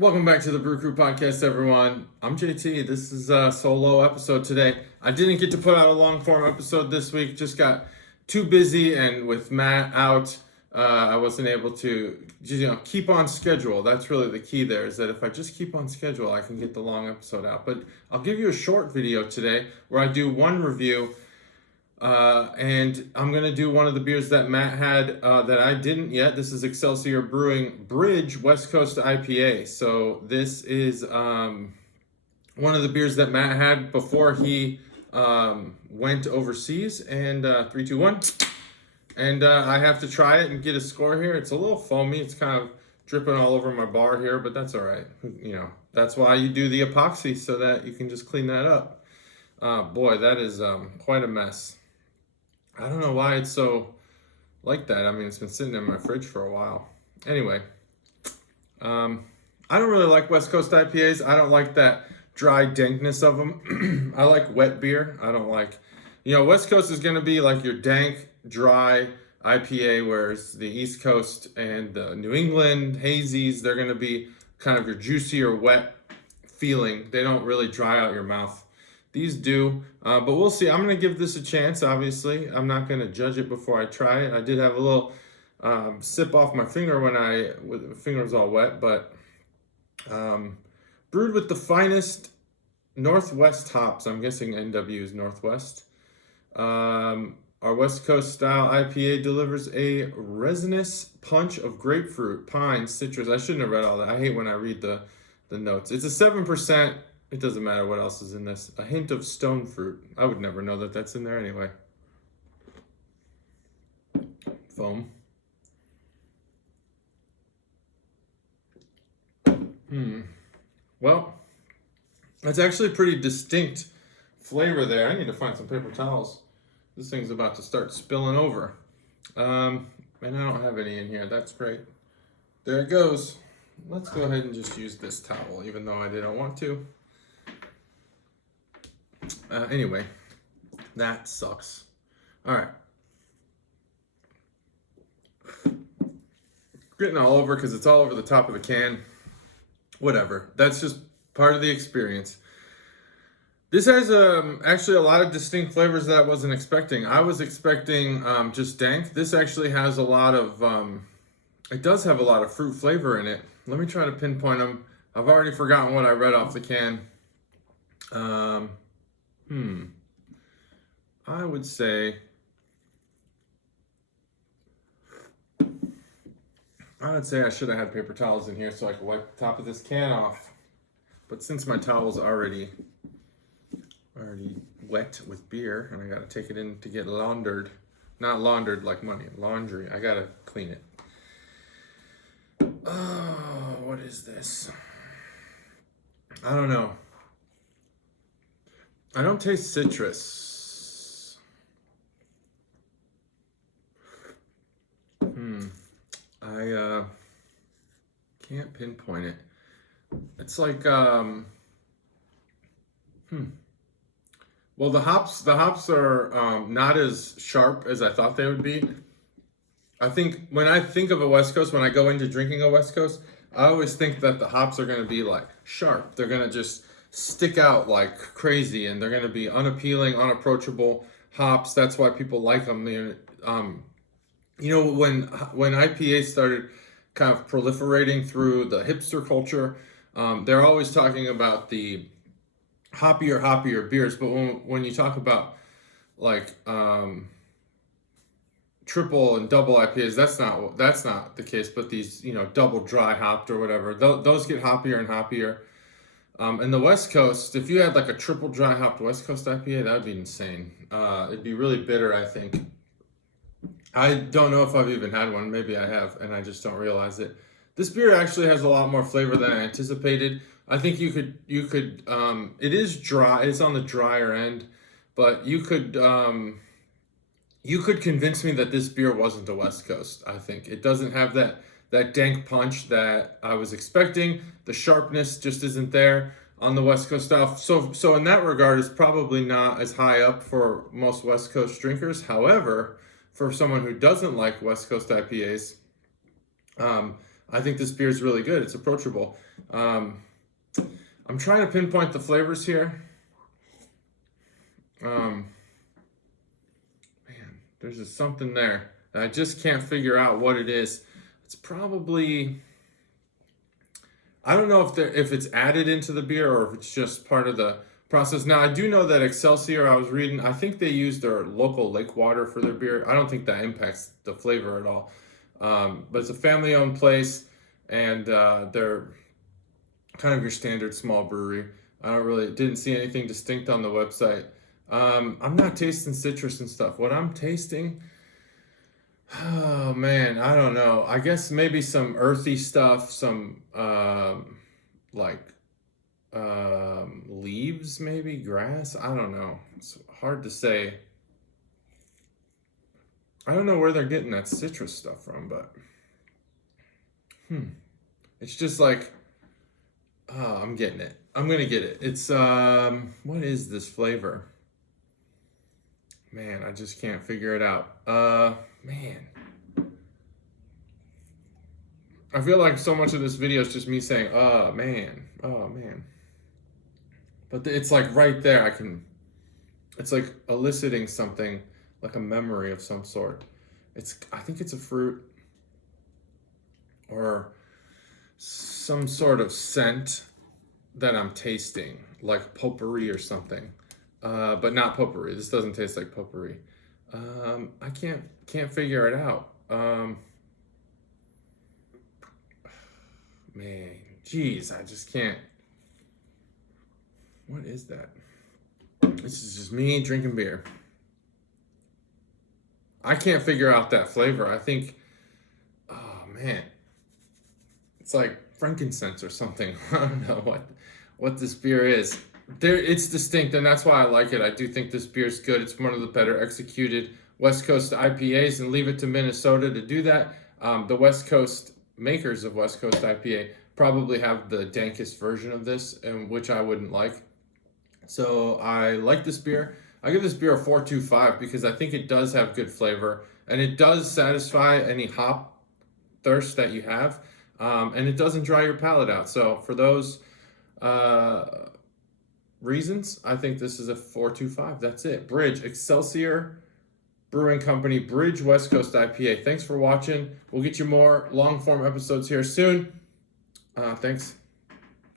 Welcome back to the Brew Crew Podcast, everyone. I'm JT. This is a solo episode today. I didn't get to put out a long form episode this week. Just got too busy, and with Matt out, I wasn't able to keep on schedule. That's really the key there, is that if I just keep on schedule, I can get the long episode out. But I'll give you a short video today where I do one review. And I'm going to do one of the beers that Matt had that I didn't yet. This is Excelsior Brewing Bridge West Coast IPA. So this is one of the beers that Matt had before he went overseas. And 3, 2, 1. And I have to try it and get a score here. It's a little foamy. It's kind of dripping all over my bar here, but that's all right. That's why you do the epoxy, so that you can just clean that up. Boy, that is quite a mess. I don't know why it's so like that. I mean, it's been sitting in my fridge for a while. Anyway, I don't really like West Coast IPAs. I don't like that dry dankness of them. I like wet beer. I don't like, West Coast is going to be like your dank, dry IPA, whereas the East Coast and the New England hazies, they're going to be kind of your juicier, wet feeling. They don't really dry out your mouth. These do, but we'll see. I'm going to give this a chance, obviously. I'm not going to judge it before I try it. I did have a little sip off my finger when the finger was all wet, but brewed with the finest Northwest hops. I'm guessing NW is Northwest. Our West Coast style IPA delivers a resinous punch of grapefruit, pine, citrus. I shouldn't have read all that. I hate when I read the notes. It's a 7%. It doesn't matter what else is in this. A hint of stone fruit. I would never know that that's in there anyway. Foam. Well, that's actually a pretty distinct flavor there. I need to find some paper towels. This thing's about to start spilling over. And I don't have any in here. That's great. There it goes. Let's go ahead and just use this towel, even though I didn't want to. Anyway, that sucks. All right. Getting all over because it's all over the top of the can. Whatever. That's just part of the experience. This has actually a lot of distinct flavors that I wasn't expecting. I was expecting just dank. This actually has a lot of, it does have a lot of fruit flavor in it. Let me try to pinpoint them. I've already forgotten what I read off the can. I would say I should have had paper towels in here so I could wipe the top of this can off. But since my towel's already wet with beer and I gotta take it in to get laundered, not laundered like money, laundry, I gotta clean it. Oh, what is this? I don't know. I don't taste citrus. I can't pinpoint it. It's like well, the hops are not as sharp as I thought they would be. I think when I think of a West Coast, when I go into drinking a West Coast, I always think that the hops are going to be like sharp. They're going to just stick out like crazy, and they're going to be unappealing, unapproachable hops. That's why people like them. When IPA started kind of proliferating through the hipster culture, they're always talking about the hoppier beers. But when you talk about like triple and double IPAs, that's not the case. But these double dry hopped or whatever, those get hoppier and hoppier. And the West Coast, if you had like a triple dry hopped West Coast IPA, that would be insane. It'd be really bitter, I think. I don't know if I've even had one. Maybe I have, and I just don't realize it. This beer actually has a lot more flavor than I anticipated. I think you could. It is dry. It's on the drier end, but you could convince me that this beer wasn't a West Coast. I think it doesn't have that dank punch that I was expecting. The sharpness just isn't there on the West Coast style. So in that regard, it's probably not as high up for most West Coast drinkers. However, for someone who doesn't like West Coast IPAs, I think this beer is really good. It's approachable. I'm trying to pinpoint the flavors here. Man, there's just something there. And I just can't figure out what it is. It's probably, I don't know if it's added into the beer or if it's just part of the process. Now, I do know that Excelsior, I was reading, I think they use their local lake water for their beer. I don't think that impacts the flavor at all. But it's a family-owned place, and they're kind of your standard small brewery. Didn't see anything distinct on the website. I'm not tasting citrus and stuff. What I'm tasting, oh man, I don't know. I guess maybe some earthy stuff, some leaves, maybe grass. I don't know. It's hard to say. I don't know where they're getting that citrus stuff from, but it's just like, I'm getting it. I'm gonna get it. It's what is this flavor? Man, I just can't figure it out. Man. I feel like so much of this video is just me saying, oh man. But it's like right there, it's like eliciting something, like a memory of some sort. I think it's a fruit or some sort of scent that I'm tasting, like potpourri or something. But not potpourri. This doesn't taste like potpourri. I can't figure it out. Man, geez, I just can't. What is that? This is just me drinking beer. I can't figure out that flavor. I think, oh man, it's like frankincense or something. I don't know what this beer is. It's distinct, and that's why I like it. I do think this beer is good. It's one of the better executed West Coast IPAs, and leave it to Minnesota to do that. The West Coast makers of West Coast IPA probably have the dankest version of this, and which I wouldn't like. So I like this beer. I give this beer a 4.25 because I think it does have good flavor, and it does satisfy any hop thirst that you have, and it doesn't dry your palate out. So for those reasons, I think this is a 4.25. That's it. Bridge, Excelsior Brewing Company, Bridge West Coast IPA. Thanks for watching. We'll get you more long form episodes here soon. Thanks.